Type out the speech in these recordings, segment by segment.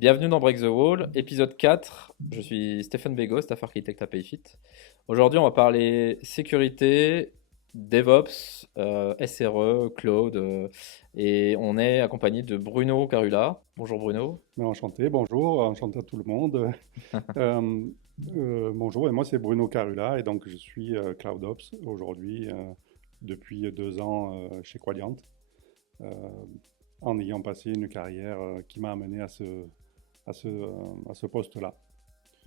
Bienvenue dans Break the Wall, épisode 4. Je suis Stéphane Bego, staff architecte à Payfit. Aujourd'hui, on va parler sécurité, DevOps, SRE, Cloud, et on est accompagné de Bruno Carula. Bonjour Bruno. Mais enchanté, bonjour, enchanté à tout le monde. Euh, Bonjour, et moi c'est Bruno Carula et donc je suis CloudOps aujourd'hui depuis 2 ans chez Quadient, euh, en ayant passé une carrière qui m'a amené à ce poste-là.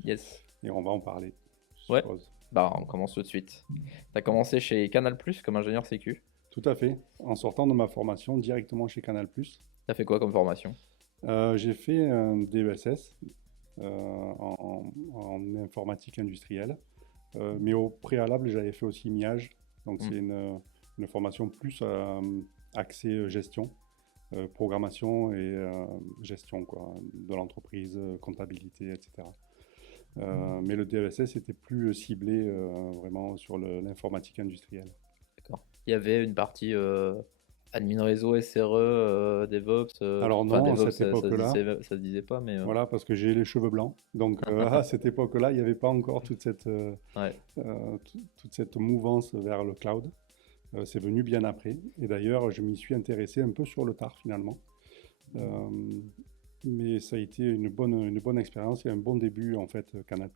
Yes. Et on va en parler, je Ouais, suppose. bah on commence tout de suite. Tu as commencé chez Canal+, comme ingénieur sécu. Tout à fait, en sortant de ma formation directement chez Canal+. T'as fait quoi comme formation? J'ai fait un DESS en informatique industrielle. Mais au préalable, j'avais fait aussi MIAGE. Donc, Hmm. c'est une formation plus axée gestion, programmation et gestion quoi, de l'entreprise, comptabilité, etc. Mais le DESS était plus ciblé vraiment sur l'informatique industrielle. D'accord. Il y avait une partie admin réseau, SRE, DevOps, Alors enfin non, à DevOps cette ça se époque-là, disait, ça se disait pas, mais voilà, parce que j'ai les cheveux blancs. Donc à cette époque-là, il n'y avait pas encore ouais. toute cette mouvance vers le cloud. C'est venu bien après. Et d'ailleurs, je m'y suis intéressé un peu sur le tard finalement. Euh, mais ça a été une bonne expérience et un bon début en fait, Canal+.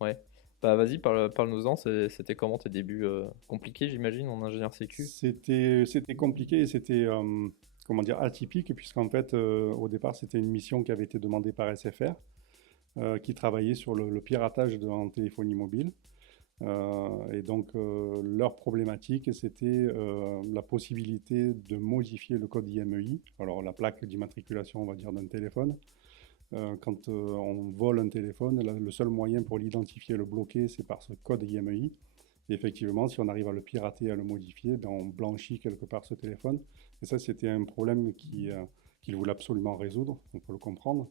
Ouais. Bah vas-y, parle-nous-en, c'était comment tes débuts compliqués, j'imagine, en ingénieur sécu? C'était compliqué et c'était comment dire atypique puisqu'en fait au départ c'était une mission qui avait été demandée par SFR qui travaillait sur le piratage en téléphonie mobile. Et donc, leur problématique, c'était la possibilité de modifier le code IMEI, alors la plaque d'immatriculation, on va dire, d'un téléphone. Quand on vole un téléphone, le seul moyen pour l'identifier et le bloquer, c'est par ce code IMEI. Et effectivement, si on arrive à le pirater, à le modifier, ben on blanchit quelque part ce téléphone. Et ça, c'était un problème qu'il voulait absolument résoudre, on peut le comprendre.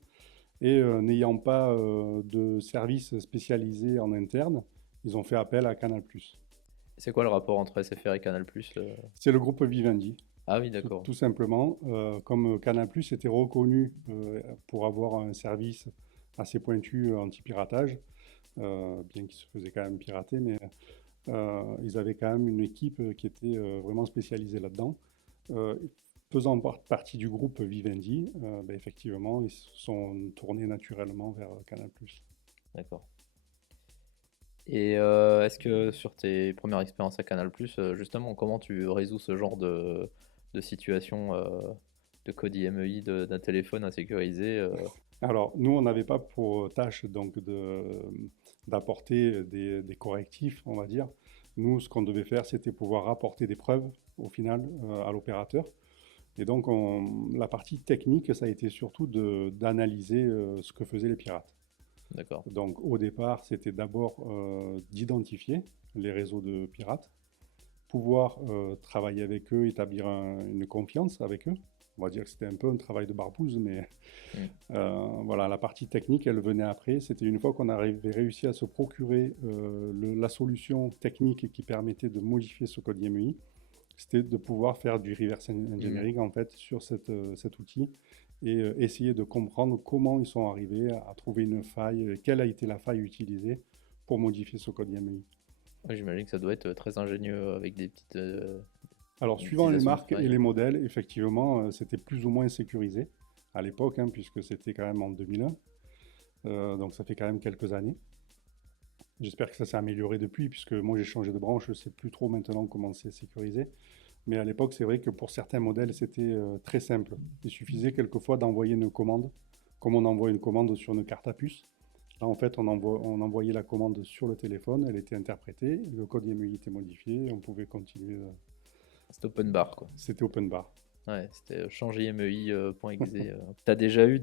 Et n'ayant pas de service spécialisé en interne, ils ont fait appel à Canal+. C'est quoi le rapport entre SFR et Canal+, C'est le groupe Vivendi, Ah oui, tout, d'accord. tout simplement. Comme Canal+ était reconnu pour avoir un service assez pointu anti-piratage, bien qu'il se faisait quand même pirater, mais ils avaient quand même une équipe qui était vraiment spécialisée là-dedans. Euh, Faisant partie du groupe Vivendi, ben, effectivement, ils se sont tournés naturellement vers Canal+. D'accord. Et est-ce que sur tes premières expériences à Canal+, justement, comment tu résous ce genre de situation de code IMEI d'un téléphone insécurisé Alors, nous, on n'avait pas pour tâche donc d'apporter des correctifs, on va dire. Nous, ce qu'on devait faire, c'était pouvoir rapporter des preuves au final à l'opérateur. Et donc, la partie technique, ça a été surtout d'analyser ce que faisaient les pirates. D'accord. Donc, au départ, c'était d'abord d'identifier les réseaux de pirates, pouvoir travailler avec eux, établir une confiance avec eux. On va dire que c'était un peu un travail de barbouze, mais Hmm. voilà, la partie technique, elle venait après. C'était une fois qu'on avait réussi à se procurer la solution technique qui permettait de modifier ce code IMEI, c'était de pouvoir faire du reverse Hmm. engineering en fait sur cet outil et essayer de comprendre comment ils sont arrivés à trouver une faille, quelle a été la faille utilisée pour modifier ce code IMEI. Ouais, j'imagine que ça doit être très ingénieux avec des petites Alors, suivant les utilisations de marques et failles. les modèles, effectivement, c'était plus ou moins sécurisé à l'époque, hein, puisque c'était quand même en 2001. Donc, ça fait quand même quelques années. J'espère que ça s'est amélioré depuis, puisque moi j'ai changé de branche, je ne sais plus trop maintenant comment c'est sécurisé. Mais à l'époque, c'est vrai que pour certains modèles, c'était très simple. Il suffisait quelquefois d'envoyer une commande, comme on envoie une commande sur une carte à puce. Là, en fait, on envoyait la commande sur le téléphone, elle était interprétée, le code IMEI était modifié, et on pouvait continuer. C'est open bar, quoi. C'était open bar. Ouais, c'était changer IMEI.exe. T'as déjà eu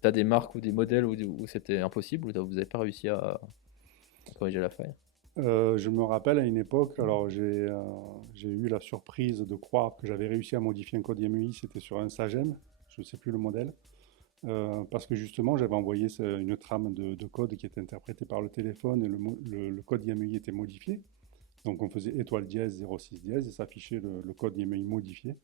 t'as des marques ou des modèles où c'était impossible, où vous n'avez pas réussi à corriger la faille? Je me rappelle à une époque, alors j'ai eu la surprise de croire que j'avais réussi à modifier un code IMEI, c'était sur un Sagem, je ne sais plus le modèle. Parce que justement, j'avais envoyé une trame de code qui était interprétée par le téléphone et le code IMEI était modifié. Donc on faisait étoile dièse 06 dièse et s'affichait le code IMEI modifié.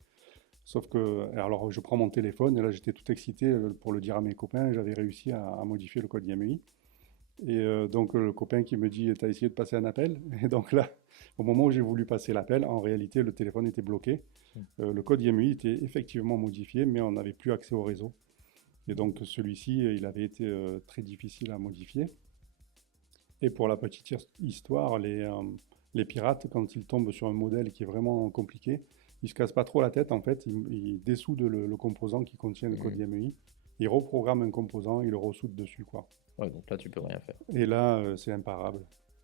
Sauf que, alors je prends mon téléphone et là j'étais tout excité pour le dire à mes copains, j'avais réussi à modifier le code IMEI. Et donc le copain qui me dit, t'as essayé de passer un appel? Et donc là, au moment où j'ai voulu passer l'appel, en réalité le téléphone était bloqué. Mm. Le code IMEI était effectivement modifié, mais on n'avait plus accès au réseau. Et donc celui-ci, il avait été très difficile à modifier. Et pour la petite histoire, les pirates, quand ils tombent sur un modèle qui est vraiment compliqué, ils se cassent pas trop la tête en fait, ils dessoudent le composant qui contient le code Mhm. IMEI, ils reprogramment un composant, ils le ressoudent dessus quoi. Ouais, donc là, tu peux rien faire. Et là, c'est imparable.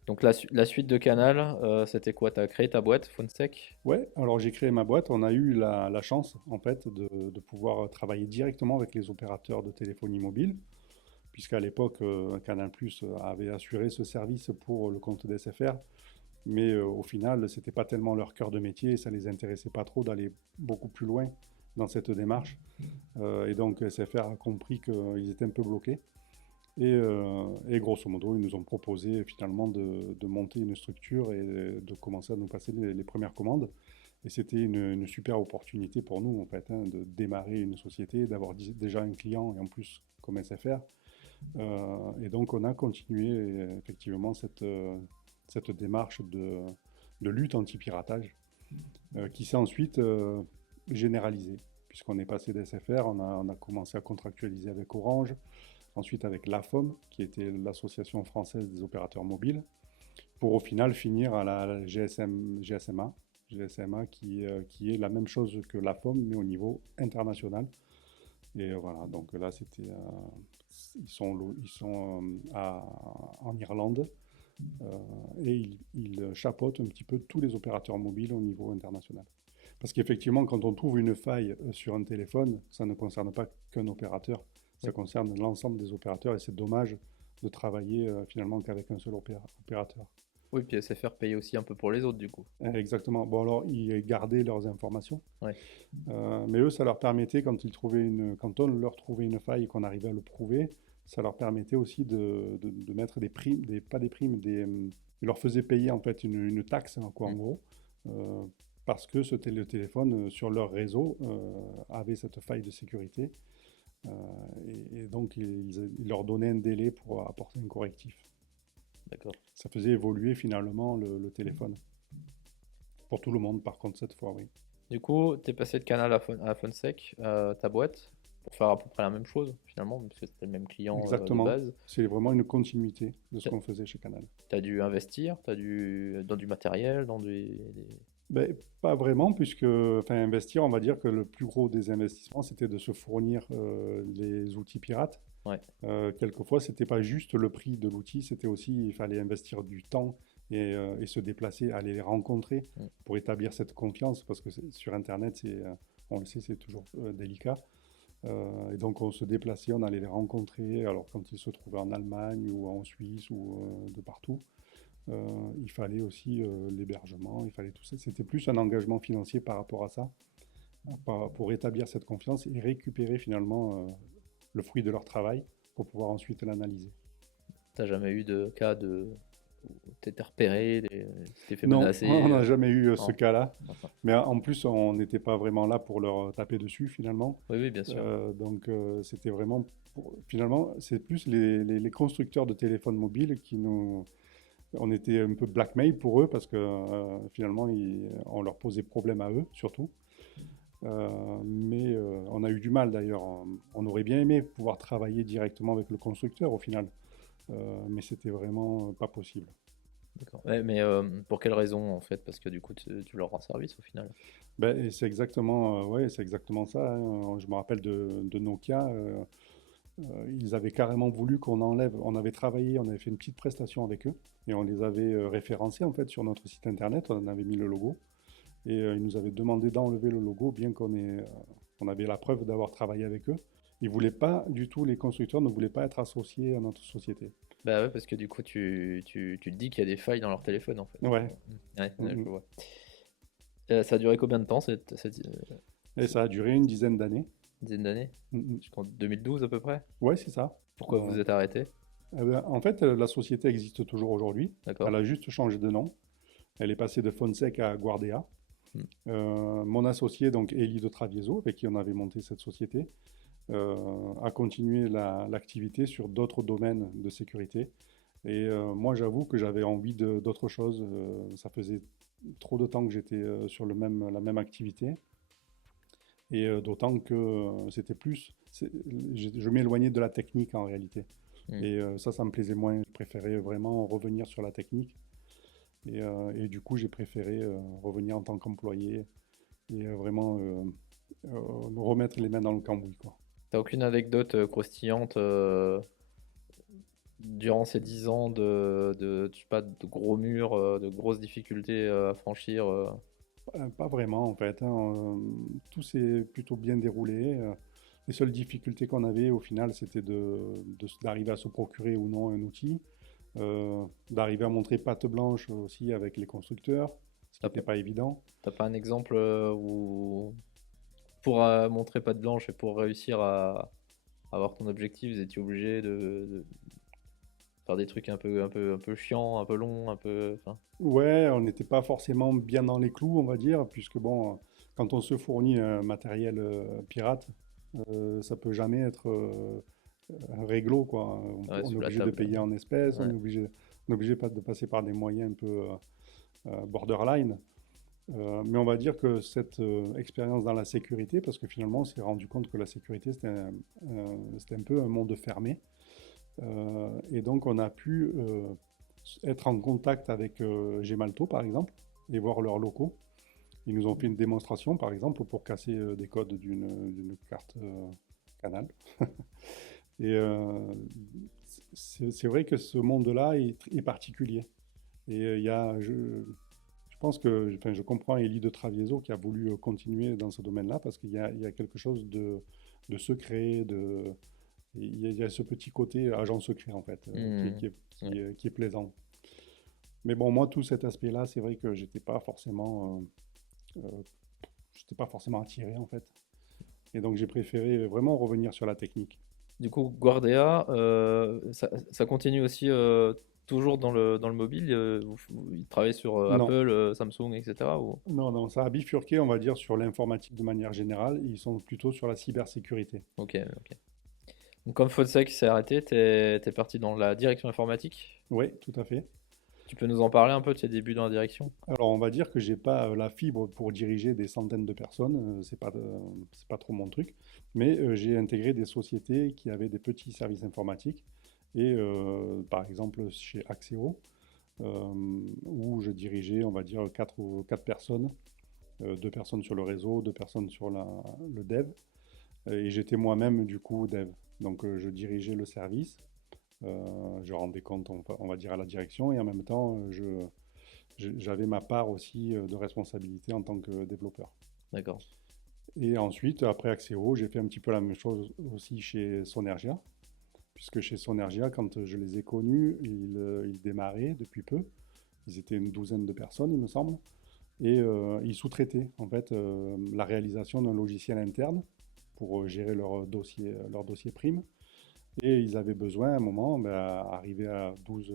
Donc la suite de Canal, c'était quoi? Tu as créé ta boîte, PhoneSec? Ouais, alors j'ai créé ma boîte, on a eu la chance en fait de pouvoir travailler directement avec les opérateurs de téléphonie mobile, puisqu'à l'époque, Canal+ avait assuré ce service pour le compte d'SFR. Mais au final, c'était pas tellement leur cœur de métier, et ça les intéressait pas trop d'aller beaucoup plus loin dans cette démarche. Et donc SFR a compris qu'ils étaient un peu bloqués. Et grosso modo, ils nous ont proposé finalement de monter une structure et de commencer à nous passer les premières commandes. Et c'était une super opportunité pour nous, en fait, hein, de démarrer une société, d'avoir déjà un client et en plus comme SFR. Et donc, on a continué effectivement cette démarche de lutte anti-piratage qui s'est ensuite généralisée, puisqu'on est passé d'SFR, on a commencé à contractualiser avec Orange, ensuite avec l'AFOM, qui était l'Association française des opérateurs mobiles, pour au final finir à la GSMA qui est la même chose que l'AFOM, mais au niveau international. Et voilà, donc là, ils sont en Irlande et ils chapeautent un petit peu tous les opérateurs mobiles au niveau international. Parce qu'effectivement, quand on trouve une faille sur un téléphone, ça ne concerne pas qu'un opérateur, ça Oui. concerne l'ensemble des opérateurs et c'est dommage de travailler finalement qu'avec un seul opérateur. Oui, puis SFR payait aussi un peu pour les autres, du coup. Exactement. Bon, alors, ils gardaient leurs informations, Ouais. mais eux, ça leur permettait, quand on leur trouvait une faille et qu'on arrivait à le prouver, ça leur permettait aussi de mettre des primes, pas des primes, ils leur faisaient payer en fait une taxe, hein, quoi, en Mm. gros, euh, parce que le téléphone sur leur réseau avait cette faille de sécurité, euh, et donc ils leur donnaient un délai pour apporter un correctif. D'accord. Ça faisait évoluer finalement le téléphone. Pour tout le monde, par contre, cette fois, oui. Du coup, tu es passé de Canal à PhoneSec, ta boîte, pour faire à peu près la même chose, finalement, parce que c'était le même client de Exactement. base. C'est vraiment une continuité de ce qu'on faisait chez Canal. Tu as dû investir, dans du matériel, Ben, pas vraiment, puisque, enfin, investir, on va dire que le plus gros des investissements, c'était de se fournir les outils pirates. Ouais. Quelquefois, c'était pas juste le prix de l'outil, c'était aussi, il fallait investir du temps et se déplacer, aller les rencontrer Mm. pour établir cette confiance, parce que sur Internet, on le sait, c'est toujours délicat. Et donc, on se déplaçait, on allait les rencontrer, alors quand ils se trouvaient en Allemagne ou en Suisse ou de partout. Il fallait aussi l'hébergement, il fallait tout ça. C'était plus un engagement financier par rapport à ça, pour établir cette confiance et récupérer finalement le fruit de leur travail pour pouvoir ensuite l'analyser. T'as jamais eu de cas de où t'étais repéré, tu t'es fait Non, on menacer? n'a jamais eu ce Non. cas-là. Enfin, Mais en plus, on n'était pas vraiment là pour leur taper dessus finalement. oui, oui, bien sûr. Donc c'était vraiment, finalement, c'est plus les constructeurs de téléphones mobiles qui nous, on était un peu blackmail pour eux parce que finalement, on leur posait problème à eux surtout. Mais on a eu du mal d'ailleurs. On aurait bien aimé pouvoir travailler directement avec le constructeur au final, mais c'était vraiment pas possible. D'accord. Ouais, mais pour quelle raison en fait? Parce que du coup, tu leur rends service au final. Ben, et c'est exactement, ouais, c'est exactement ça, hein. Je me rappelle de Nokia. Ils avaient carrément voulu qu'on enlève. On avait travaillé, on avait fait une petite prestation avec eux et on les avait référencés en fait sur notre site internet. On en avait mis le logo et ils nous avaient demandé d'enlever le logo, bien on avait la preuve d'avoir travaillé avec eux. Ils voulaient pas du tout, les constructeurs ne voulaient pas être associés à notre société. Bah ouais, parce que du coup, tu te dis qu'il y a des failles dans leur téléphone en fait. Ouais. Ouais, Mm, ouais, je mm. vois. Ça a duré combien de temps Et ça a duré une dizaine d'années. dizaine d'années? Mm, mm. Jusqu'en 2012 à peu près? Ouais, c'est ça. Pourquoi vous vous êtes arrêté? Eh ben, en fait, la société existe toujours aujourd'hui. Elle D'accord. a juste changé de nom. Elle est passée de Fonsec à Guardea. Mm. Mon associé, donc Elie de Travieso, avec qui on avait monté cette société, a continué l'activité sur d'autres domaines de sécurité. Et moi, j'avoue que j'avais envie d'autre chose. Ça faisait trop de temps que j'étais sur la même activité. Et d'autant que je m'éloignais de la technique en réalité. Mm. Et ça me plaisait moins. Je préférais vraiment revenir sur la technique. Et du coup, j'ai préféré revenir en tant qu'employé et vraiment me remettre les mains dans le cambouis, quoi. T'as aucune anecdote croustillante durant ces 10 ans je sais pas, de gros murs, de grosses difficultés à franchir Pas vraiment en fait, hein. Tout s'est plutôt bien déroulé. Les seules difficultés qu'on avait au final, c'était d'arriver à se procurer ou non un outil, d'arriver à montrer patte blanche aussi avec les constructeurs, ce qui T'as n'était pas, pas évident. t'as pas un exemple où, pour montrer patte blanche et pour réussir à avoir ton objectif, vous étiez obligé de faire des trucs un peu chiants, un peu longs, un peu. Enfin, Ouais, on n'était pas forcément bien dans les clous, on va dire, puisque bon, quand on se fournit un matériel pirate, ça peut jamais être un réglo, quoi. ouais, On est sous la obligé de table. payer en espèces, Ouais. on est obligé de passer par des moyens un peu borderline. Mais on va dire que cette expérience dans la sécurité, parce que finalement on s'est rendu compte que la sécurité c'était un peu un monde fermé, et donc on a pu être en contact avec Gemalto par exemple, et voir leurs locaux. Ils nous ont fait une démonstration par exemple pour casser des codes d'une carte Canal. Et c'est vrai que ce monde-là est particulier. Et je pense que, enfin, je comprends Elie de Travieso qui a voulu continuer dans ce domaine-là parce il y a quelque chose de secret, il y a ce petit côté agent secret en fait, Hmm. Ouais. qui est plaisant. Mais bon, moi, tout cet aspect-là, c'est vrai que euh, j'étais pas forcément attiré en fait. Et donc j'ai préféré vraiment revenir sur la technique. Du coup, Guardea, ça continue aussi toujours dans le mobile. Ils travaillent sur Apple, Non, Samsung, etc. Ou... non, ça a bifurqué, on va dire, sur l'informatique de manière générale. Ils sont plutôt sur la cybersécurité. Ok, ok. Donc, comme Fodsec s'est arrêté, t'es parti dans la direction informatique. Oui, tout à fait. Tu peux nous en parler un peu de tes débuts dans la direction? Alors, on va dire que j'ai pas la fibre pour diriger des centaines de personnes, c'est pas trop mon truc, mais j'ai intégré des sociétés qui avaient des petits services informatiques, et par exemple chez Axéo, où je dirigeais, on va dire, quatre personnes, deux personnes sur le réseau, deux personnes sur le dev, et j'étais moi-même du coup dev. Donc je dirigeais le service, je rendais compte, on va dire, à la direction, et en même temps, j'avais ma part aussi de responsabilité en tant que développeur. D'accord. Et ensuite, après Axéo, j'ai fait un petit peu la même chose aussi chez Sonergia, puisque chez Sonergia, quand je les ai connus, ils démarraient depuis peu. Ils étaient une douzaine de personnes, il me semble, et ils sous-traitaient en fait la réalisation d'un logiciel interne pour gérer leur dossier prime. Et ils avaient besoin, à un moment, ben, arrivé à 12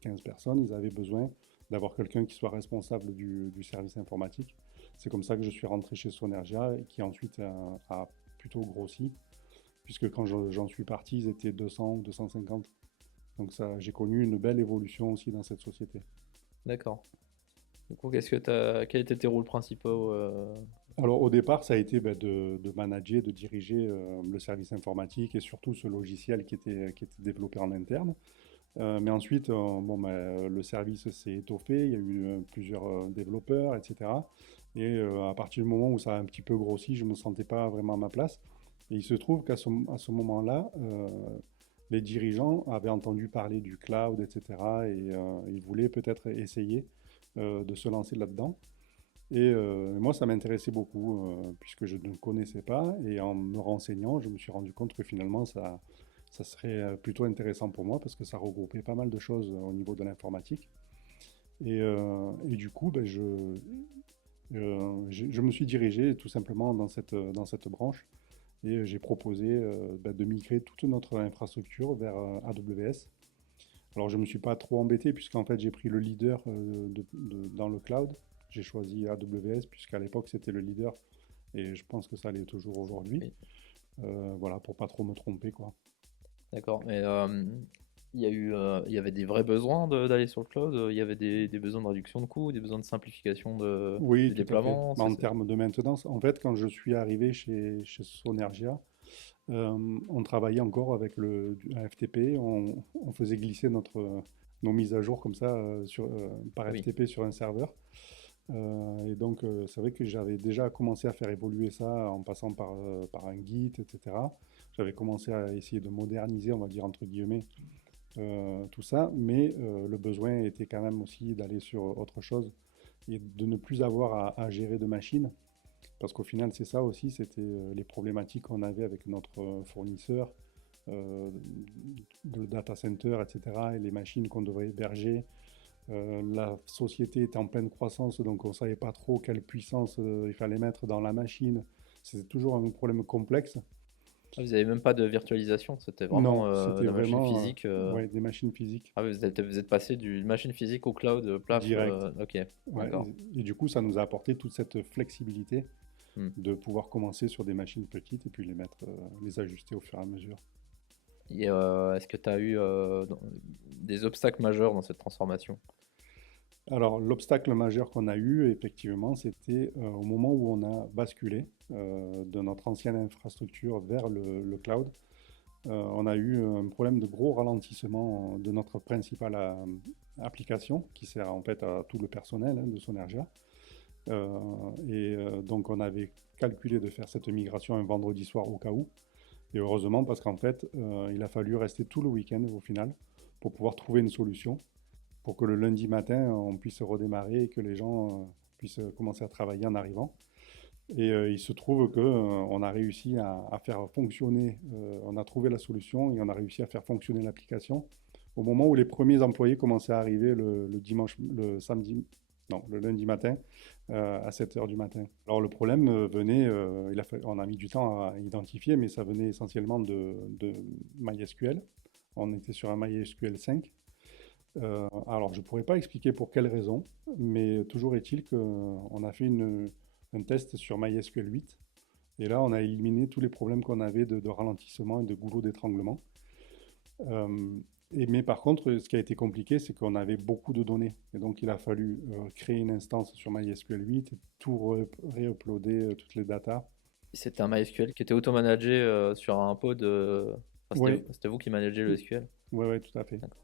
15 personnes, ils avaient besoin d'avoir quelqu'un qui soit responsable du service informatique. C'est comme ça que je suis rentré chez Sonergia, et qui ensuite a plutôt grossi, puisque quand j'en suis parti, ils étaient 200 ou 250. Donc ça, j'ai connu une belle évolution aussi dans cette société. D'accord. Du coup, quels étaient tes rôles principaux Alors au départ, ça a été ben, de manager, de diriger le service informatique et surtout ce logiciel qui était développé en interne. Mais ensuite, bon, ben, le service s'est étoffé, il y a eu plusieurs développeurs, etc. Et à partir du moment où ça a un petit peu grossi, je ne me sentais pas vraiment à ma place. Et il se trouve à ce moment-là, les dirigeants avaient entendu parler du cloud, etc. Et ils voulaient peut-être essayer de se lancer là-dedans. Et moi, ça m'intéressait beaucoup, puisque je ne connaissais pas. Et en me renseignant, je me suis rendu compte que finalement, ça serait plutôt intéressant pour moi, parce que ça regroupait pas mal de choses au niveau de l'informatique. Et du coup, ben, je me suis dirigé tout simplement dans cette branche. Et j'ai proposé ben, de migrer toute notre infrastructure vers AWS. Alors, je ne me suis pas trop embêté, puisqu'en fait, j'ai pris le leader dans le cloud. j'ai choisi AWS puisqu'à l'époque c'était le leader et je pense que ça l'est toujours aujourd'hui. Oui, Voilà, pour pas trop me tromper, quoi. d'accord. Mais il y avait des vrais besoins d'aller sur le cloud. Il y avait des besoins de réduction de coûts, des besoins de simplification Oui, du tout à fait. déploiement. Mais en termes de maintenance, en fait, quand je suis arrivé chez Sonergia, on travaillait encore avec un FTP. On faisait glisser nos mises à jour comme ça par Ah oui, FTP sur un serveur. Et donc, c'est vrai que j'avais déjà commencé à faire évoluer ça en passant par un Git, etc. J'avais commencé à essayer de moderniser, on va dire entre guillemets, tout ça, mais le besoin était quand même aussi d'aller sur autre chose et de ne plus avoir à gérer de machines. Parce qu'au final, c'est ça aussi, c'était les problématiques qu'on avait avec notre fournisseur, euh, le data center, etc., et les machines qu'on devait héberger. La société était en pleine croissance, donc on ne savait pas trop quelle puissance il fallait mettre dans la machine. C'était toujours un problème complexe. ah, vous n'avez même pas de virtualisation, c'était vraiment Non, c'était la machine vraiment physique. ouais, des machines physiques Ah oui, vous êtes passé d'une machine physique au cloud, plaf. directes. Ok, Ouais, d'accord. et du coup, ça nous a apporté toute cette flexibilité Hmm. de pouvoir commencer sur des machines petites et puis les ajuster au fur et à mesure. Et est-ce que tu as eu des obstacles majeurs dans cette transformation? Alors, l'obstacle majeur qu'on a eu, effectivement, c'était au moment où on a basculé de notre ancienne infrastructure vers le cloud. On a eu un problème de gros ralentissement de notre principale application qui sert en fait à tout le personnel de Sonergia. Donc, on avait calculé de faire cette migration un vendredi soir au cas où. Et heureusement, parce qu'en fait, il a fallu rester tout le week-end au final pour pouvoir trouver une solution pour que le lundi matin, on puisse redémarrer et que les gens puissent commencer à travailler en arrivant. Et il se trouve que on a réussi à faire fonctionner, on a trouvé la solution et on a réussi à faire fonctionner l'application au moment où les premiers employés commençaient à arriver le dimanche, le samedi, non, le lundi matin à 7 heures du matin. Alors le problème venait, on a mis du temps à identifier, mais ça venait essentiellement de MySQL. On était sur un MySQL 5. Alors, je ne pourrais pas expliquer pour quelle raison, mais toujours est-il qu'on a fait un test sur MySQL 8. Et là, on a éliminé tous les problèmes qu'on avait de ralentissement et de goulot d'étranglement. Euh, mais par contre, ce qui a été compliqué, c'est qu'on avait beaucoup de données. Et donc, il a fallu créer une instance sur MySQL 8, et tout réuploader, toutes les datas. C'était un MySQL qui était auto-managé sur un pod. Enfin, Oui, c'était vous qui managez le SQL. oui, oui, tout à fait. D'accord.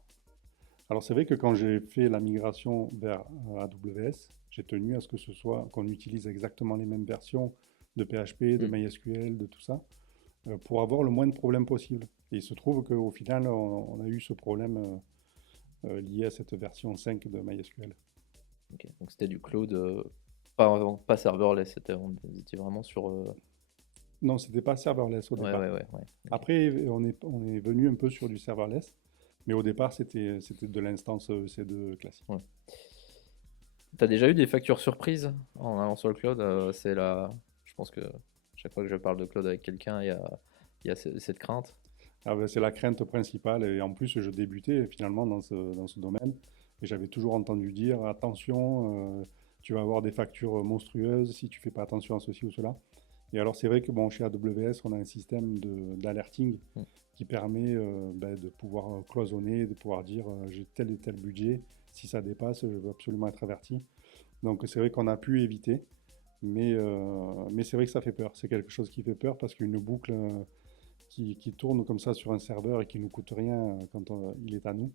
Alors, c'est vrai que quand j'ai fait la migration vers AWS, j'ai tenu à ce que ce soit qu'on utilise exactement les mêmes versions de PHP, de Hmm. MySQL, de tout ça, pour avoir le moins de problèmes possible. Et il se trouve qu'au final, on a eu ce problème lié à cette version 5 de MySQL. Ok. Donc c'était du cloud, pas serverless. Vous étiez vraiment sur. Non, c'était pas serverless au Ouais, départ. ouais, ouais, ouais. Ok. Après, on est venu un peu sur du serverless, mais au départ, c'était de l'instance EC2 classique. Ouais. T'as déjà eu des factures surprises en allant sur le cloud? Je pense que chaque fois que je parle de cloud avec quelqu'un, il y a cette crainte. Ah ben, c'est la crainte principale. Et en plus, je débutais finalement dans ce domaine. Et j'avais toujours entendu dire, attention, tu vas avoir des factures monstrueuses si tu fais pas attention à ceci ou cela. Et alors, c'est vrai que bon, chez AWS, on a un système d'alerting Mm. qui permet ben, de pouvoir cloisonner, de pouvoir dire, j'ai tel et tel budget. Si ça dépasse, je veux absolument être averti. Donc, c'est vrai qu'on a pu éviter. Mais c'est vrai que ça fait peur. C'est quelque chose qui fait peur parce qu'une boucle qui tourne comme ça sur un serveur et qui ne nous coûte rien quand il est à nous,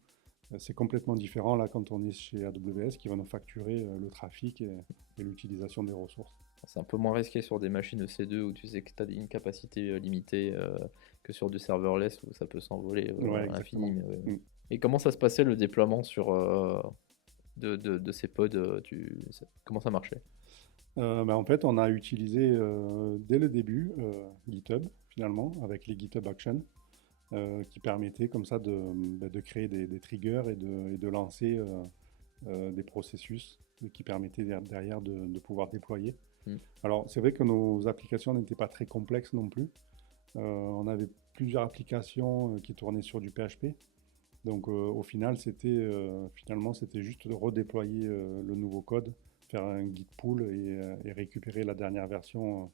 c'est complètement différent là quand on est chez AWS qui va nous facturer le trafic et l'utilisation des ressources. C'est un peu moins risqué sur des machines EC2 où tu sais que tu as une capacité limitée que sur du serverless où ça peut s'envoler Ouais, à l'infini. exactement. Mais ouais. Mm. Et comment ça se passait le déploiement de ces pods comment ça marchait? Ben, en fait, on a utilisé dès le début GitHub finalement avec les GitHub Actions qui permettaient comme ça de créer des triggers et de lancer des processus qui permettaient derrière de pouvoir déployer. Hmm. Alors, c'est vrai que nos applications n'étaient pas très complexes non plus. On avait plusieurs applications qui tournaient sur du PHP. Donc, au final, finalement, c'était juste de redéployer le nouveau code faire un git pull et récupérer la dernière version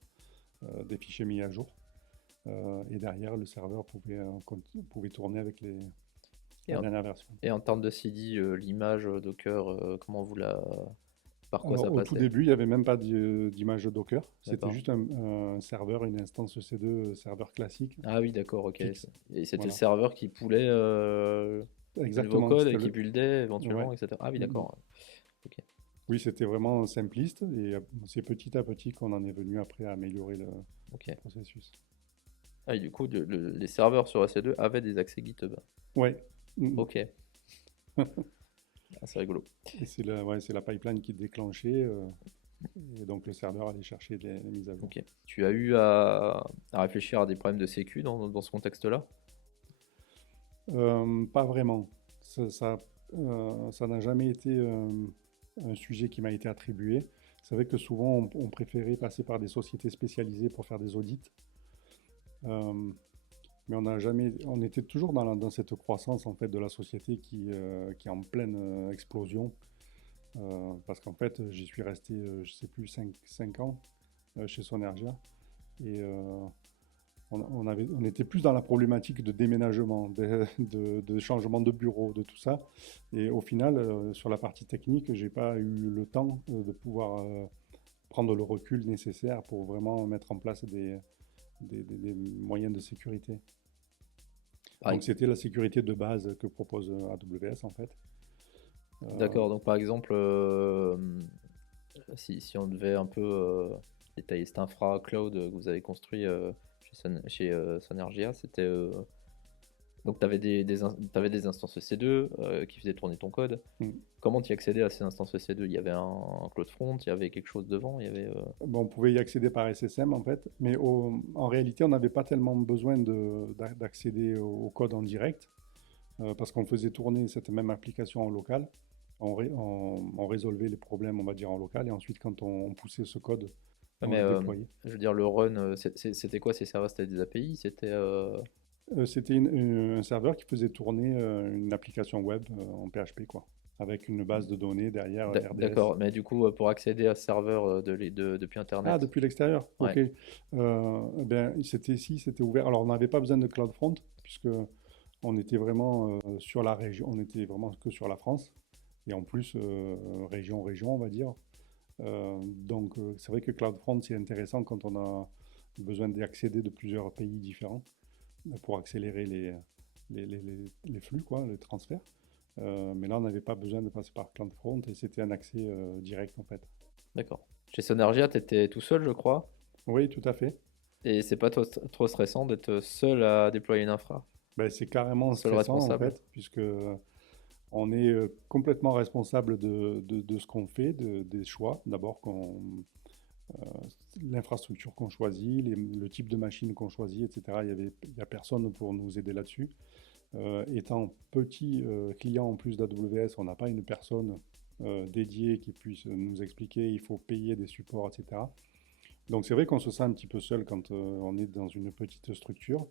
des fichiers mis à jour. Et derrière, le serveur pouvait tourner avec Et la en, dernière version. et en termes de CD, l'image Docker, comment vous la... Par quoi Alors, ça au tout passait? début, il n'y avait même pas d'image de Docker. C'était D'accord. juste un serveur, une instance EC2 serveur classique, Ah oui, d'accord, ok. fixe. Et c'était le Voilà. serveur qui poulait du nouveau Exactement. code et qui buildait Ouais. éventuellement, etc. Ah oui, Mm, mm. d'accord. Ok. Oui, c'était vraiment simpliste. Et c'est petit à petit qu'on en est venu après à améliorer Ok. le processus. Ah, et du coup, les serveurs sur EC2 avaient des accès GitHub. Ouais. Mm, Ok. Ah, c'est rigolo. Et c'est la pipeline qui déclenchait. Et donc, le serveur allait chercher les mises à jour. Ok. Tu as eu à réfléchir à des problèmes de sécu dans ce contexte-là? Pas vraiment. Ça n'a jamais été un sujet qui m'a été attribué. C'est vrai que souvent, on préférait passer par des sociétés spécialisées pour faire des audits. Euh, mais on était toujours dans cette croissance en fait de la société qui est en pleine explosion. Parce qu'en fait, j'y suis resté, je sais plus, 5 ans chez Sonergia. Et on était plus dans la problématique de déménagement, de changement de bureau, de tout ça. Et au final, sur la partie technique, j'ai pas eu le temps de pouvoir prendre le recul nécessaire pour vraiment mettre en place des moyens de sécurité. Pareil. Donc c'était la sécurité de base que propose AWS en fait. Euh, D'accord. Donc, par exemple, si on devait un peu détailler cet infra cloud que vous avez construit chez Sonergia, c'était donc tu avais t'avais des instances EC2 qui faisaient tourner ton code. mm. Comment tu y accédais à ces instances EC2? Il y avait un CloudFront, il y avait quelque chose devant, il y avait Bon, on pouvait y accéder par SSM en fait, mais en réalité, on n'avait pas tellement besoin d'accéder au code en direct, parce qu'on faisait tourner cette même application en local. On résolvait les problèmes, on va dire, en local, et ensuite, quand on poussait ce code, ouais, on mais le déployait. je veux dire le run, c'était quoi ces serveurs? C'était des API? C'était C'était un serveur qui faisait tourner une application web en PHP, quoi, avec une base de données derrière RDS. d'accord, mais du coup pour accéder à ce serveur depuis Ah, Internet. depuis l'extérieur, Ouais, ok. Eh ben, c'était ouvert. Alors, on n'avait pas besoin de CloudFront, puisque on était vraiment sur la région, on était vraiment que sur la France, et en plus, région, on va dire. Donc, c'est vrai que CloudFront, c'est intéressant quand on a besoin d'y accéder de plusieurs pays différents pour accélérer les flux, quoi, les transferts. Mais là, on n'avait pas besoin de passer par CloudFront et c'était un accès direct, en fait. d'accord. Chez Sonergia, tu étais tout seul, je crois, Oui, tout à fait. et c'est pas trop stressant d'être seul à déployer une infra, Ben, c'est carrément seul stressant, en responsable. fait, puisque on est complètement responsable de ce qu'on fait, des choix. D'abord, euh, l'infrastructure qu'on choisit, le type de machine qu'on choisit, etc. Il y a personne pour nous aider là-dessus. Étant petit client en plus d'AWS, on n'a pas une personne dédiée qui puisse nous expliquer, il faut payer des supports, etc. Donc c'est vrai qu'on se sent un petit peu seul quand on est dans une petite structure.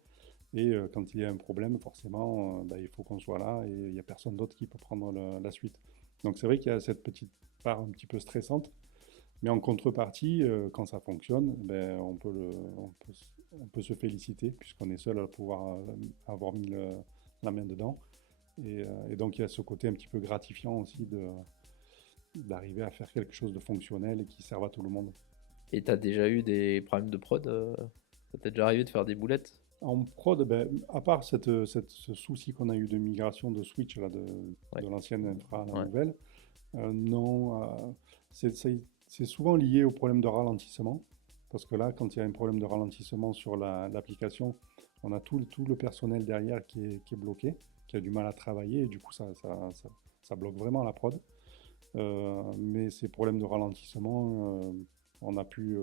Et quand il y a un problème, forcément, bah, il faut qu'on soit là et il n'y a personne d'autre qui peut prendre la suite. Donc c'est vrai qu'il y a cette petite part un petit peu stressante, mais en contrepartie, quand ça fonctionne, ben, on peut se féliciter puisqu'on est seul à pouvoir avoir mis la main dedans. Et donc il y a ce côté un petit peu gratifiant aussi d'arriver à faire quelque chose de fonctionnel et qui serve à tout le monde. Et t'as déjà eu des problèmes de prod? Ça t'est déjà arrivé de faire des boulettes? En prod, ben, à part ce souci qu'on a eu de migration de switch là, Ouais, de l'ancienne infra à la ouais. nouvelle, non, c'est souvent lié au problème de ralentissement. Parce que là, quand il y a un problème de ralentissement sur l'application, on a tout le personnel derrière qui est bloqué, qui a du mal à travailler, et du coup, ça bloque vraiment la prod. Mais ces problèmes de ralentissement, on a pu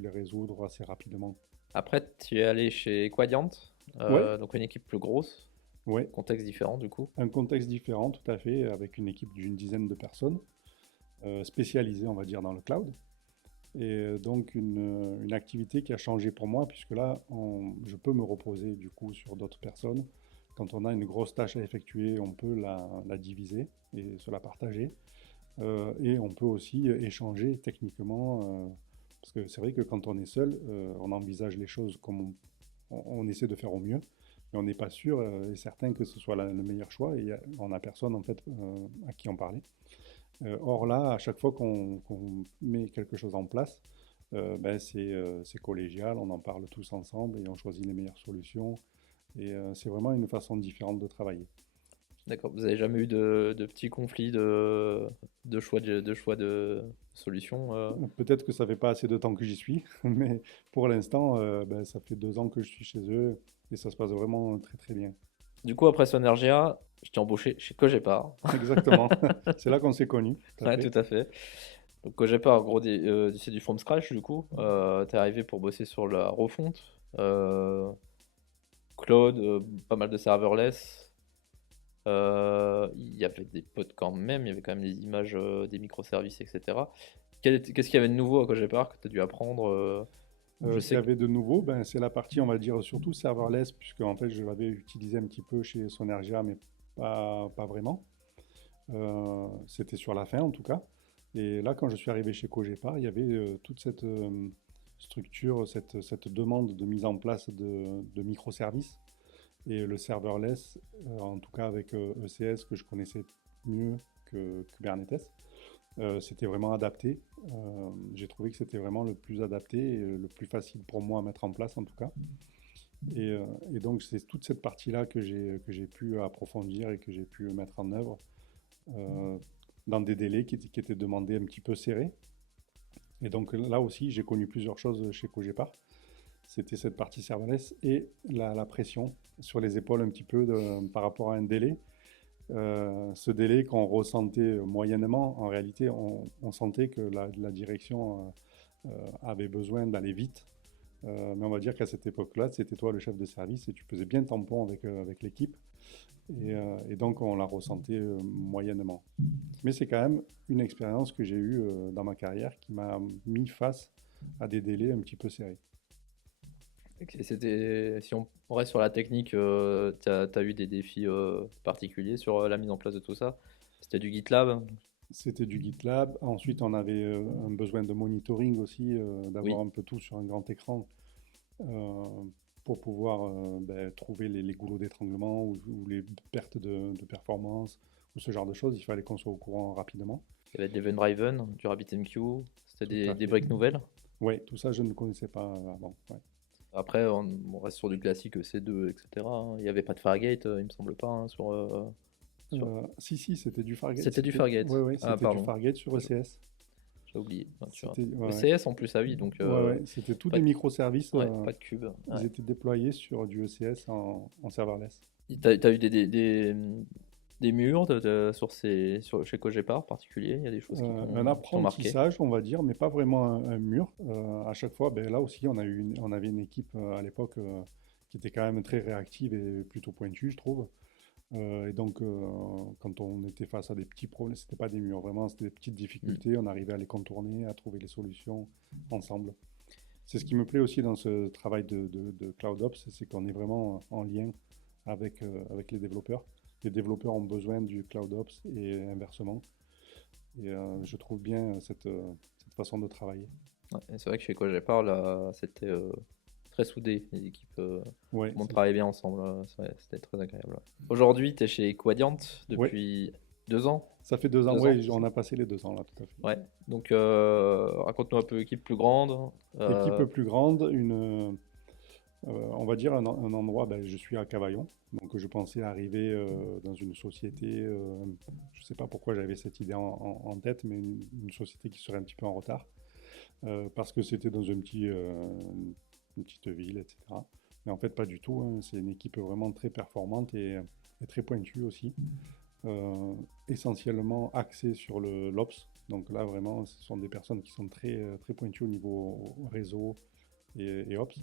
les résoudre assez rapidement. Après, tu es allé chez Quadiant, Ouais, donc une équipe plus grosse, ouais. contexte différent du coup. Un contexte différent, tout à fait, avec une équipe d'une dizaine de personnes, spécialisées, on va dire, dans le cloud. Et donc une activité qui a changé pour moi, puisque là, je peux me reposer du coup sur d'autres personnes. Quand on a une grosse tâche à effectuer, on peut la diviser et se la partager. Et on peut aussi échanger techniquement, parce que c'est vrai que quand on est seul, on envisage les choses comme on essaie de faire au mieux, mais on n'est pas sûr et certain que ce soit le meilleur choix, et on n'a personne en fait à qui en parler. Or là, à chaque fois qu'on met quelque chose en place, ben c'est collégial, on en parle tous ensemble et on choisit les meilleures solutions. Et c'est vraiment une façon différente de travailler. D'accord. Vous avez jamais eu de petits conflits de choix de solutions Peut-être que ça fait pas assez de temps que j'y suis, mais pour l'instant, ben, ça fait 2 ans que je suis chez eux et ça se passe vraiment très très bien. Du coup, après Sonergia, je t'ai embauché chez Cogepar. Exactement. C'est là qu'on s'est connus, tout à Ouais, fait. tout à fait. Donc Cogepar, en gros, c'est du from scratch, du coup. T'es arrivé pour bosser sur la refonte. Cloud, pas mal de serverless. Il y avait des pods quand même, il y avait quand même des images, des microservices, etc. Qu'est-ce qu'il y avait de nouveau à Cogepar que tu as dû apprendre Je Ce qu'il y sais que... avait de nouveau, ben, c'est la partie, on va dire, surtout serverless, puisque en fait, je l'avais utilisé un petit peu chez Sonergia, mais pas vraiment. C'était sur la fin, en tout cas. Et là, quand je suis arrivé chez Cogepar, il y avait toute cette structure, cette demande de mise en place de microservices. Et le serverless, en tout cas avec ECS, que je connaissais mieux que Kubernetes, c'était vraiment adapté. J'ai trouvé que c'était vraiment le plus adapté et le plus facile pour moi à mettre en place, en tout cas. Et donc, c'est toute cette partie-là que j'ai pu approfondir et que j'ai pu mettre en œuvre euh, dans des délais qui étaient demandés un petit peu serrés. Et donc, là aussi, j'ai connu plusieurs choses chez Cogepar. C'était cette partie serverless et la pression sur les épaules un petit peu par rapport à un délai. Ce délai qu'on ressentait moyennement, en réalité, on sentait que la direction avait besoin d'aller vite. Mais on va dire qu'à cette époque-là, c'était toi le chef de service et tu faisais bien tampon avec l'équipe. Et donc, on la ressentait moyennement. Mais c'est quand même une expérience que j'ai eue dans ma carrière qui m'a mis face à des délais un petit peu serrés. Si on reste sur la technique, t'as eu des défis particuliers sur la mise en place de tout ça? C'était du GitLab? C'était du GitLab. Ensuite, on avait un besoin de monitoring aussi, d'avoir Oui. un peu tout sur un grand écran euh, pour pouvoir ben, trouver les goulots d'étranglement ou les pertes de performance ou ce genre de choses. Il fallait qu'on soit au courant rapidement. Il y avait de l'Event Driven, du RabbitMQ, c'était Tout à des fait. briques nouvelles. Oui, tout ça, je ne connaissais pas avant. Ouais. Après, on reste sur du classique EC2, etc. hein. Il n'y avait pas de Fargate, il me semble pas, hein, sur... Si, c'était du Fargate. C'était du Fargate. Ouais, Ah, c'était du pardon, Fargate sur j'ai ECS. j'ai oublié. Ah, tu vois. C'était, ouais, ouais. ECS en plus, ah oui, donc C'était tous pas des de, microservices. ouais, pas de cube. Ils Ouais. étaient déployés sur du ECS en serverless. T'as eu des murs chez Cogepar en particulier? Il y a des choses Un qui t'ont marqué? apprentissage, on va dire, mais pas vraiment un mur. À chaque fois, ben, là aussi, on avait une équipe à l'époque qui était quand même très réactive et plutôt pointue, je trouve. Et donc, quand on était face à des petits problèmes, c'était pas des murs, vraiment, c'était des petites Hmm. difficultés. On arrivait à les contourner, à trouver les solutions ensemble. C'est ce qui me plaît aussi dans ce travail de CloudOps, c'est qu'on est vraiment en lien avec les développeurs. Les développeurs ont besoin du CloudOps et inversement. Et je trouve bien cette façon de travailler. Ouais, et c'est vrai que chez Cogepar, là, c'était très soudé, les équipes. Ouais, Tout le monde travaillait bien ensemble, c'était très agréable. Aujourd'hui, tu es chez Quadiant ouais, depuis 2 ans? ça fait 2 ans. 2 ans, Ouais, c'est on ça? a passé les 2 ans là, tout à fait. Ouais. Donc, raconte-nous un peu équipe plus grande. Équipe plus grande, on va dire un endroit, ben, je suis à Cavaillon, donc je pensais arriver dans une société, je ne sais pas pourquoi j'avais cette idée en tête, mais une société qui serait un petit peu en retard, parce que c'était dans une petite ville, etc. Mais en fait, pas du tout, hein. C'est une équipe vraiment très performante et très pointue aussi, essentiellement axée sur l'Ops. Donc là, vraiment, ce sont des personnes qui sont très pointues au niveau réseau et Ops.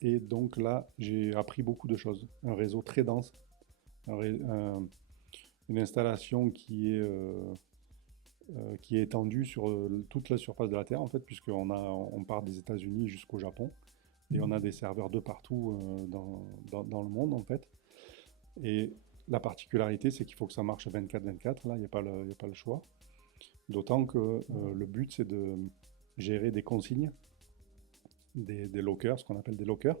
Et donc là, j'ai appris beaucoup de choses. Un réseau très dense, un ré- un- une installation qui est étendue sur toute la surface de la Terre, en fait, on part des États-Unis jusqu'au Japon. Et on a des serveurs de partout dans le monde, en fait. Et La particularité, c'est qu'il faut que ça marche 24/24, là, il y a pas le choix. D'autant que le but, c'est de gérer des consignes, des lockers, ce qu'on appelle des lockers.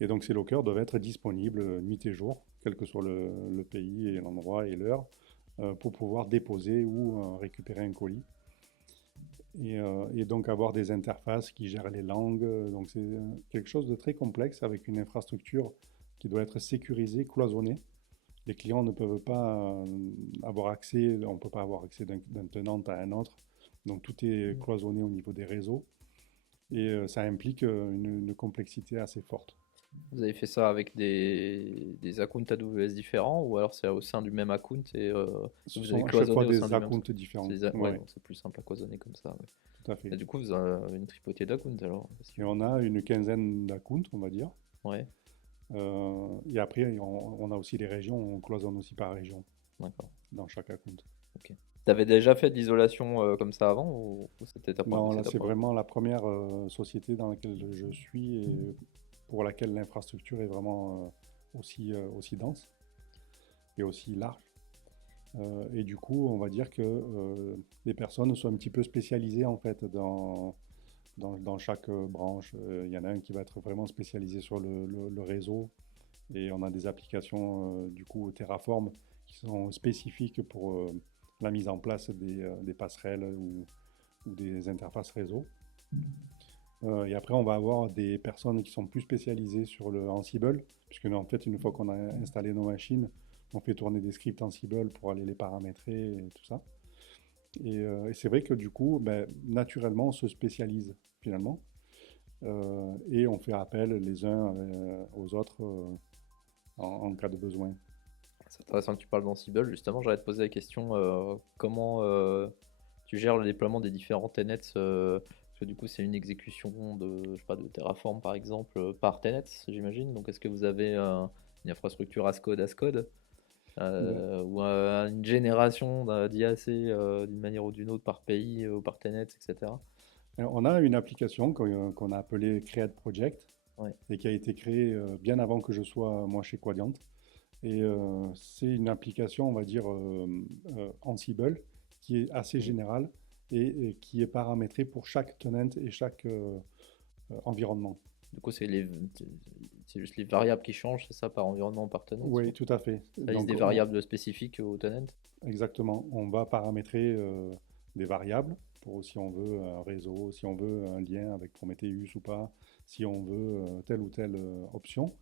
Et donc ces lockers doivent être disponibles nuit et jour, quel que soit le pays et l'endroit et l'heure, pour pouvoir déposer ou récupérer un colis. Et donc avoir des interfaces qui gèrent les langues. Donc c'est quelque chose de très complexe avec une infrastructure qui doit être sécurisée, cloisonnée. Les clients ne peuvent pas avoir accès, on ne peut pas avoir accès d'un tenant à un autre. Donc tout est cloisonné au niveau des réseaux et ça implique une complexité assez forte. Vous avez fait ça avec des accounts AWS différents ou alors c'est au sein du même account et Ce vous avez sont à chaque fois cloisonné au sein des du même. accounts différents. Ouais, Oui, donc c'est plus simple à cloisonner comme ça. Ouais. tout à fait. Et du coup, vous avez une tripotée d'accounts alors. Et on a une quinzaine d'accounts, on va dire. Ouais, Et après, on a aussi les régions, on cloisonne aussi par région d'accord. dans chaque account. Ok. T'avais déjà fait de l'isolation comme ça avant ou Non, c'est là, ta c'est première? vraiment la première société dans laquelle je suis et pour laquelle l'infrastructure est vraiment aussi dense et aussi large. Et du coup, on va dire que les personnes sont un petit peu spécialisées en fait dans chaque branche. Il y en a un qui va être vraiment spécialisé sur le réseau et on a des applications du coup Terraform qui sont spécifiques pour la mise en place des passerelles ou des interfaces réseau. Et après, on va avoir des personnes qui sont plus spécialisées sur le Ansible, puisque en fait, une fois qu'on a installé nos machines, on fait tourner des scripts Ansible pour aller les paramétrer et tout ça. Et c'est vrai que du coup, ben, naturellement, on se spécialise finalement. Et on fait appel les uns aux autres en cas de besoin. C'est intéressant que tu parles d'Ansible. Justement, j'allais te poser la question comment tu gères le déploiement des différents tenets parce que du coup, c'est une exécution de, je sais pas, de Terraform par exemple par tenets, j'imagine. Donc, est-ce que vous avez une infrastructure as code Ben, ou une génération d'IAC d'une manière ou d'une autre par pays ou par tenets, etc. on a une application qu'on a appelée Create Project Ouais, et qui a été créée bien avant que je sois moi chez Quadient. Et c'est une application, on va dire, Ansible, qui est assez oui. générale et qui est paramétrée pour chaque tenant et chaque environnement. Du coup, c'est juste les variables qui changent, c'est ça, par environnement, par tenant. Oui, tout à fait. Ça existe Donc, des variables spécifiques au tenant. exactement, on va paramétrer des variables pour si on veut un réseau, si on veut un lien avec Prometheus ou pas, si on veut telle ou telle option,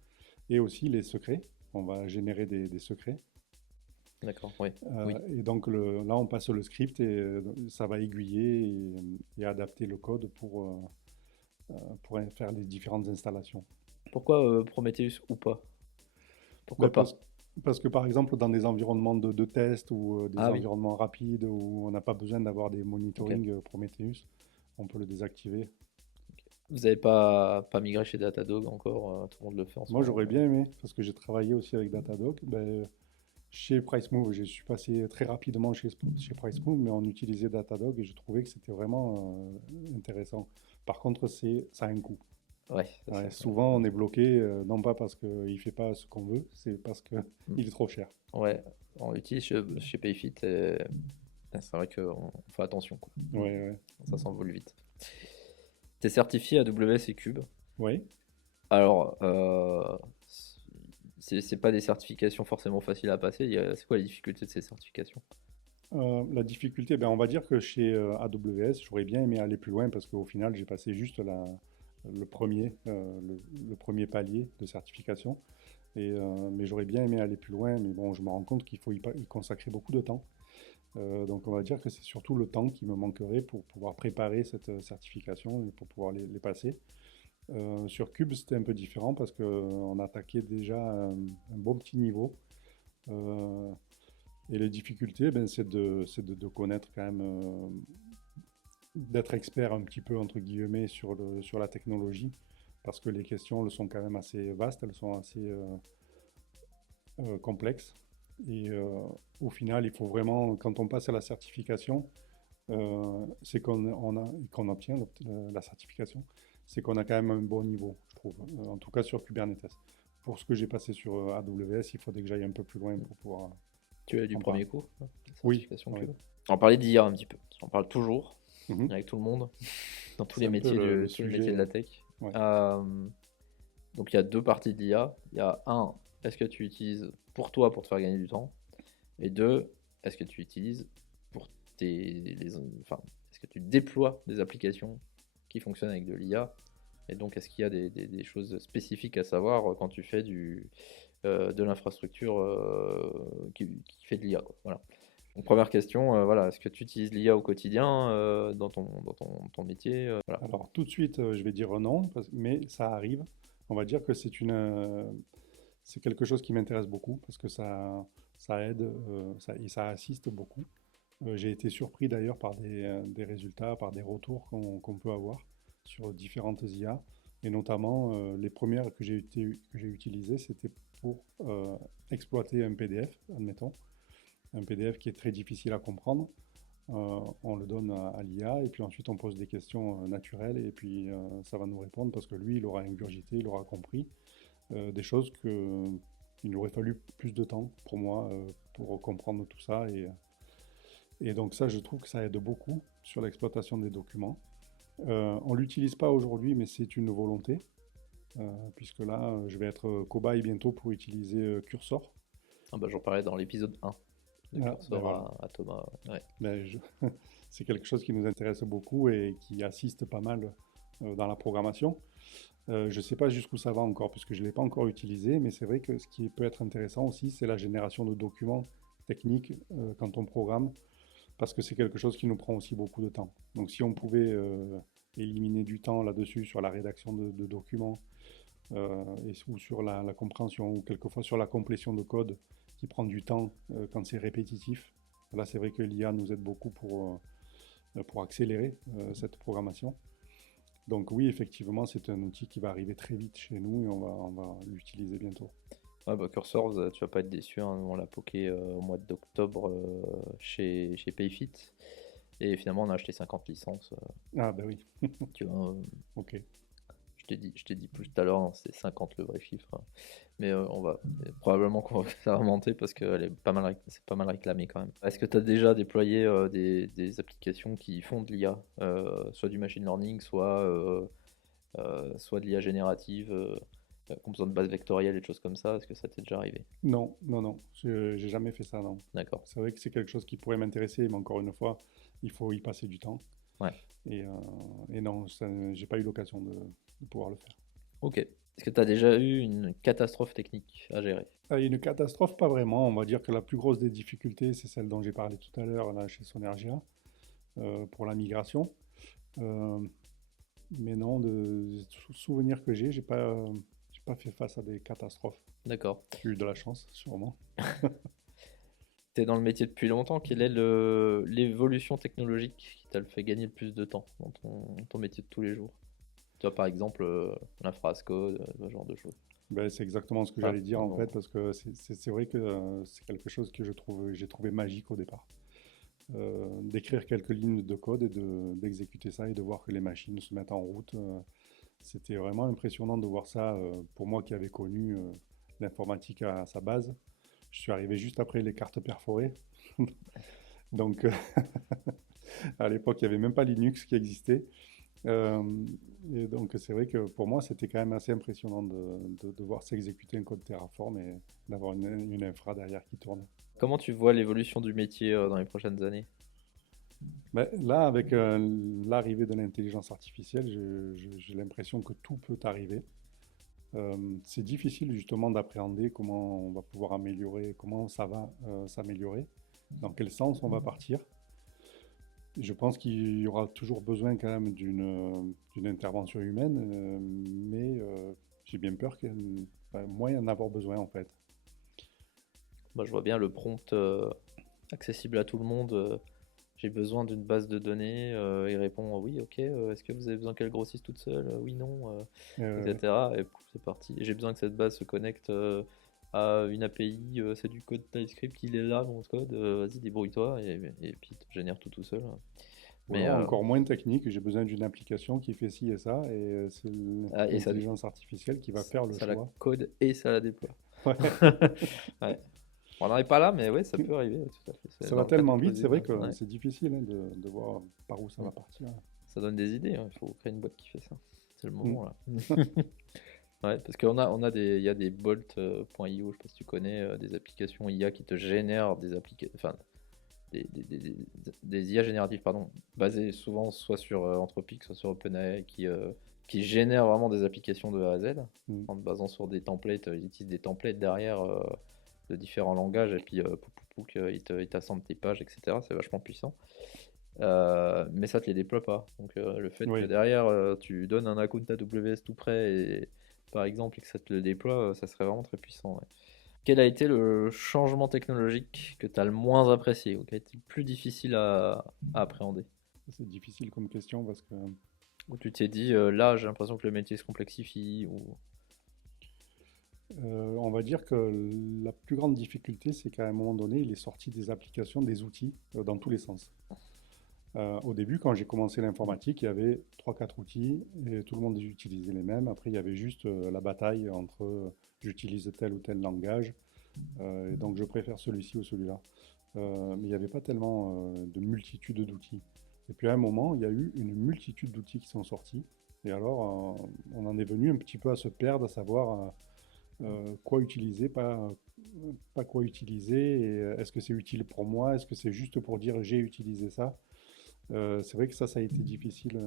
et aussi les secrets. On va générer des secrets. D'accord, oui. Oui. Et donc là, on passe le script et ça va aiguiller et adapter le code pour faire les différentes installations. Pourquoi Prometheus ou pas? Ben, Pourquoi pas? parce que par exemple, dans des environnements de test ou des Ah oui, environnements rapides où on n'a pas besoin d'avoir des ok. monitoring Prometheus, on peut le désactiver. Vous n'avez pas migré chez Datadog encore, tout le monde le fait en ce Moi, j'aurais moment. bien aimé, parce que j'ai travaillé aussi avec Datadog. Ben, chez PriceMove, je suis passé très rapidement chez PriceMove, mais on utilisait Datadog et je trouvais que c'était vraiment intéressant. Par contre, ça a un coût. Ouais, c'est Ouais, ça. souvent, on est bloqué, non pas parce qu'il ne fait pas ce qu'on veut, c'est parce qu'il Mm. est trop cher. Ouais, on l'utilise chez Payfit et c'est vrai qu'on fait attention, quoi. Ouais, ouais. Ça s'envole vite. T'es certifié AWS et Cube. Oui. Alors, c'est pas des certifications forcément faciles à passer. C'est quoi les difficultés de ces certifications? La difficulté, ben, on va dire que chez AWS, j'aurais bien aimé aller plus loin parce qu'au final, j'ai passé juste le premier palier de certification. Mais j'aurais bien aimé aller plus loin, mais bon, je me rends compte qu'il faut y consacrer beaucoup de temps. Donc on va dire que c'est surtout le temps qui me manquerait pour pouvoir préparer cette certification et pour pouvoir les passer. Sur Cube, c'était un peu différent parce qu'on attaquait déjà un bon petit niveau. Euh, et les difficultés, ben, c'est de connaître quand même, d'être expert un petit peu, entre guillemets, sur la technologie, parce que les questions le sont quand même assez vastes, elles sont assez complexes. Et au final, il faut vraiment, quand on passe à la certification, c'est qu'on obtient la certification, c'est qu'on a quand même un bon niveau, je trouve, en tout cas sur Kubernetes. pour ce que j'ai passé sur AWS, il faudrait que j'aille un peu plus loin pour pouvoir Tu as du en parler. premier coup, la Oui, certification oui. Cube. On va parler d'IA un petit peu. On parle toujours Mhm. avec tout le monde, dans tous C'est les un peu métiers, le tous les métiers sujet. de la tech. Ouais. Euh, donc il y a deux parties de l'IA. Il y a un, est-ce que tu utilises pour toi pour te faire gagner du temps? Et deux, est-ce que tu utilises pour enfin, est-ce que tu déploies des applications qui fonctionnent avec de l'IA? Et donc, est-ce qu'il y a des choses spécifiques à savoir quand tu fais de l'infrastructure qui fait de l'IA, quoi. Voilà. Donc, première question, voilà, est-ce que tu utilises l'IA au quotidien dans ton métier voilà. Alors tout de suite, je vais dire non, mais ça arrive. On va dire que c'est quelque chose qui m'intéresse beaucoup parce que ça aide et ça assiste beaucoup. J'ai été surpris d'ailleurs par des résultats, par des retours qu'on peut avoir sur différentes IA. Et notamment, les premières que j'ai utilisées, c'était pour exploiter un PDF, admettons. Un PDF qui est très difficile à comprendre. On le donne à l'IA et puis ensuite on pose des questions naturelles et puis ça va nous répondre parce que lui, il aura ingurgité, il aura compris des choses il aurait fallu plus de temps pour moi pour comprendre tout ça et donc ça, je trouve que ça aide beaucoup sur l'exploitation des documents. On ne l'utilise pas aujourd'hui, mais c'est une volonté, puisque là, je vais être cobaye bientôt pour utiliser Cursor. Ah bah, j'en parlais dans l'épisode 1 de Ah, ben Cursor voilà. à Thomas. Ouais. Ben, c'est quelque chose qui nous intéresse beaucoup et qui assiste pas mal dans la programmation. Je ne sais pas jusqu'où ça va encore, puisque je ne l'ai pas encore utilisé, mais c'est vrai que ce qui peut être intéressant aussi, c'est la génération de documents techniques quand on programme, parce que c'est quelque chose qui nous prend aussi beaucoup de temps. Donc si on pouvait éliminer du temps là-dessus sur la rédaction de documents, ou sur la compréhension, ou quelquefois sur la complétion de code qui prend du temps quand c'est répétitif, là c'est vrai que l'IA nous aide beaucoup pour accélérer cette programmation. Donc oui, effectivement, c'est un outil qui va arriver très vite chez nous et on va l'utiliser bientôt. Ouais, bah, Cursor, tu vas pas être déçu, hein, on l'a poké au mois d'octobre chez Payfit. Et finalement, on a acheté 50 licences. Ah ben oui, Tu vois, ok. je t'ai dit plus tout à l'heure, hein, c'était 50 le vrai chiffre, hein. Mais probablement qu'on va faire remonter parce que c'est pas mal réclamé quand même. Est-ce que tu as déjà déployé des applications qui font de l'IA, soit du machine learning, soit de l'IA générative, qui ont besoin de base vectorielle et de choses comme ça? Est-ce que ça t'est déjà arrivé? Non, non, non, j'ai jamais fait ça, non. D'accord. C'est vrai que c'est quelque chose qui pourrait m'intéresser, mais encore une fois, il faut y passer du temps. Ouais. Et, euh, et non, j'ai pas eu l'occasion de pouvoir le faire. Ok. Est-ce que tu as déjà eu une catastrophe technique à gérer? Une catastrophe, pas vraiment. On va dire que la plus grosse des difficultés, c'est celle dont j'ai parlé tout à l'heure là, chez Sonergia, pour la migration. Euh, mais non, de souvenirs que j'ai pas fait face à des catastrophes. D'accord. J'ai eu de la chance, sûrement. Tu es dans le métier depuis longtemps. Quelle est l'évolution technologique qui t'a fait gagner le plus de temps dans ton métier de tous les jours? Tu vois, par exemple, l'infra as code, ce genre de choses. Ben, c'est exactement ce que Ah, j'allais dire en pardon. fait, parce que c'est vrai que c'est quelque chose que j'ai trouvé magique au départ. D'écrire quelques lignes de code et d'exécuter ça et de voir que les machines se mettent en route, c'était vraiment impressionnant de voir ça. Pour moi qui avais connu l'informatique à sa base, je suis arrivé juste après les cartes perforées. Donc à l'époque, il n'y avait même pas Linux qui existait. Euh, et donc c'est vrai que pour moi, c'était quand même assez impressionnant de voir s'exécuter un code Terraform et d'avoir une infra derrière qui tourne. Comment tu vois l'évolution du métier dans les prochaines années? Ben, là, avec l'arrivée de l'intelligence artificielle, j'ai l'impression que tout peut arriver. C'est difficile justement d'appréhender comment on va pouvoir améliorer, comment ça va s'améliorer, dans quel sens on va partir. Je pense qu'il y aura toujours besoin quand même d'une intervention humaine, mais j'ai bien peur qu'il va moins y en avoir besoin en fait. Moi, je vois bien le prompt accessible à tout le monde. J'ai besoin d'une base de données. Il répond oui, ok. Est-ce que vous avez besoin qu'elle grossisse toute seule? Oui, non, Euh, etc. Et pouf, c'est parti. J'ai besoin que cette base se connecte à une API. C'est du code TypeScript, il est là, mon code. Vas-y, débrouille-toi. Et puis, il te génère tout seul. Ou Mais alors encore moins technique, j'ai besoin d'une application qui fait ci et ça, et c'est et ça, l'intelligence artificielle qui va faire le ça la choix. code et ça la déploie. Ouais. Ouais. On n'en est pas là, mais oui, ça peut arriver, tout à fait. C'est Ça va dans le cadre tellement du vite, c'est possible. vrai que Ouais. c'est difficile hein, de voir par où ça Mm. va partir. Ça donne des idées, hein. Il faut créer une boîte qui fait ça. C'est le Mm. moment là. Ouais, parce il y a des Bolt.io, je sais pas si tu connais, des applications IA qui te génèrent des applications, enfin, des IA génératives, pardon, basées souvent soit sur Anthropic, soit sur OpenAI, qui génèrent vraiment des applications de A à Z, Mm. en te basant sur des templates. Ils utilisent des templates derrière de différents langages, et puis ils t'assemblent tes pages, etc. C'est vachement puissant. Mais ça te les déploie pas. Donc le fait que Oui, derrière tu donnes un account AWS tout prêt, et, par exemple, et que ça te le déploie, ça serait vraiment très puissant. Ouais. Quel a été le changement technologique que tu as le moins apprécié, ou qui a été le plus difficile à appréhender? c'est difficile comme question parce que Où tu t'es dit, là j'ai l'impression que le métier se complexifie, ou... on va dire que la plus grande difficulté, c'est qu'à un moment donné, il est sorti des applications, des outils dans tous les sens. Au début, quand j'ai commencé l'informatique, il y avait trois quatre outils et tout le monde utilisait les mêmes. Après, il y avait juste la bataille entre j'utilise tel ou tel langage et donc je préfère celui-ci ou celui-là. Mais il n'y avait pas tellement de multitude d'outils. Et puis à un moment, il y a eu une multitude d'outils qui sont sortis. Et alors, on en est venu un petit peu à se perdre, à savoir quoi utiliser, pas quoi utiliser. Et est-ce que c'est utile pour moi? Est-ce que c'est juste pour dire j'ai utilisé ça? C'est vrai que ça a été difficile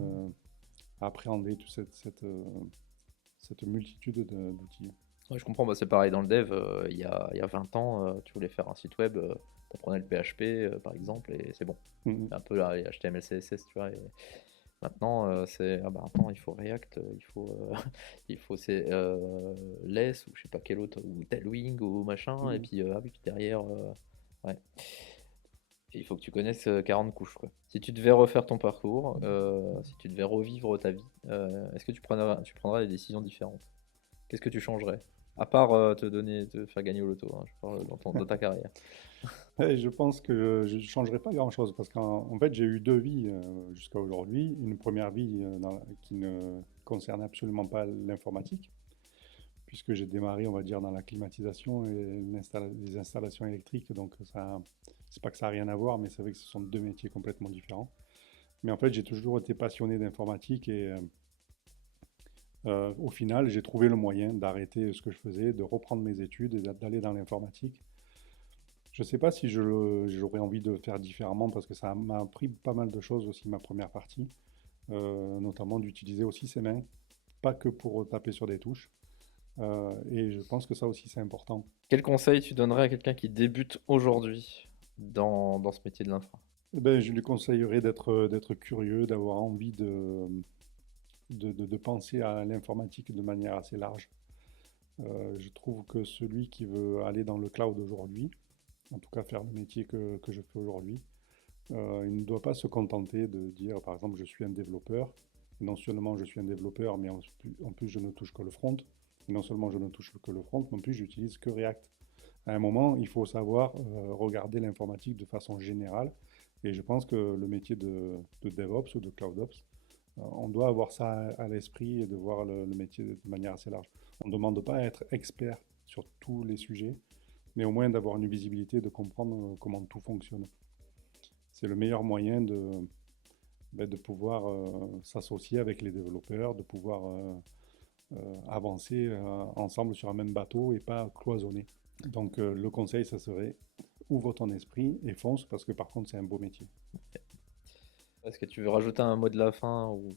à appréhender, toute cette multitude d'outils. Ouais, je comprends, bah, c'est pareil dans le dev. Il y a 20 ans, tu voulais faire un site web, tu apprenais le PHP par exemple, et c'est bon. Mhm. C'est un peu là, les HTML, CSS, tu vois. Et maintenant, c'est ah bah attends, il faut React, il faut il faut Less, ou je sais pas quel autre, ou Tailwind ou machin, et Mhm. puis ah oui, puis derrière, ouais. Et il faut que tu connaisses 40 couches, quoi. Si tu devais refaire ton parcours, si tu devais revivre ta vie, est-ce que tu prendras des décisions différentes? Qu'est-ce que tu changerais? À part te faire gagner au loto, hein, je parle dans ta carrière. Ouais, je pense que je ne changerai pas grand-chose parce qu'en fait, j'ai eu deux vies jusqu'à aujourd'hui. Une première vie qui ne concerne absolument pas l'informatique, puisque j'ai démarré, on va dire, dans la climatisation et les installations électriques. Donc, ça, c'est pas que ça n'a rien à voir, mais c'est vrai que ce sont deux métiers complètement différents. Mais en fait, j'ai toujours été passionné d'informatique et au final, j'ai trouvé le moyen d'arrêter ce que je faisais, de reprendre mes études et d'aller dans l'informatique. Je ne sais pas si j'aurais envie de faire différemment parce que ça m'a appris pas mal de choses aussi, ma première partie, notamment d'utiliser aussi ses mains, pas que pour taper sur des touches. Et je pense que ça aussi, c'est important. Quel conseil tu donnerais à quelqu'un qui débute aujourd'hui dans ce métier de l'infra? Eh ben, je lui conseillerais d'être curieux, d'avoir envie de penser à l'informatique de manière assez large. Je trouve que celui qui veut aller dans le cloud aujourd'hui, en tout cas faire le métier que je fais aujourd'hui, il ne doit pas se contenter de dire, par exemple, je suis un développeur. Et non seulement je suis un développeur, mais en plus je ne touche que le front. Et non seulement je ne touche que le front, mais en plus j'utilise que React. À un moment, il faut savoir regarder l'informatique de façon générale. Et je pense que le métier de DevOps ou de CloudOps, on doit avoir ça à l'esprit et de voir le métier de manière assez large. On ne demande pas à être expert sur tous les sujets, mais au moins d'avoir une visibilité, de comprendre comment tout fonctionne. C'est le meilleur moyen de pouvoir s'associer avec les développeurs, de pouvoir avancer ensemble sur un même bateau et pas cloisonner. Donc le conseil, ça serait ouvre ton esprit et fonce parce que par contre c'est un beau métier. Est-ce que tu veux rajouter un mot de la fin, ou...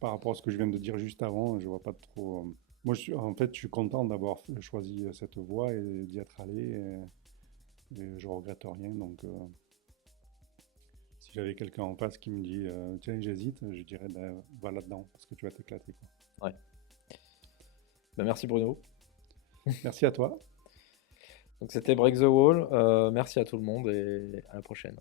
Par rapport à ce que je viens de dire juste avant, je vois pas trop. Moi, en fait, je suis content d'avoir choisi cette voie et d'y être allé. Et je regrette rien. Donc, si j'avais quelqu'un en face qui me dit tiens, j'hésite, je dirais ben, va là-dedans parce que tu vas t'éclater, quoi. Ouais. Bah, merci Bruno. Merci à toi. Donc c'était Break the Wall. Merci à tout le monde, et à la prochaine.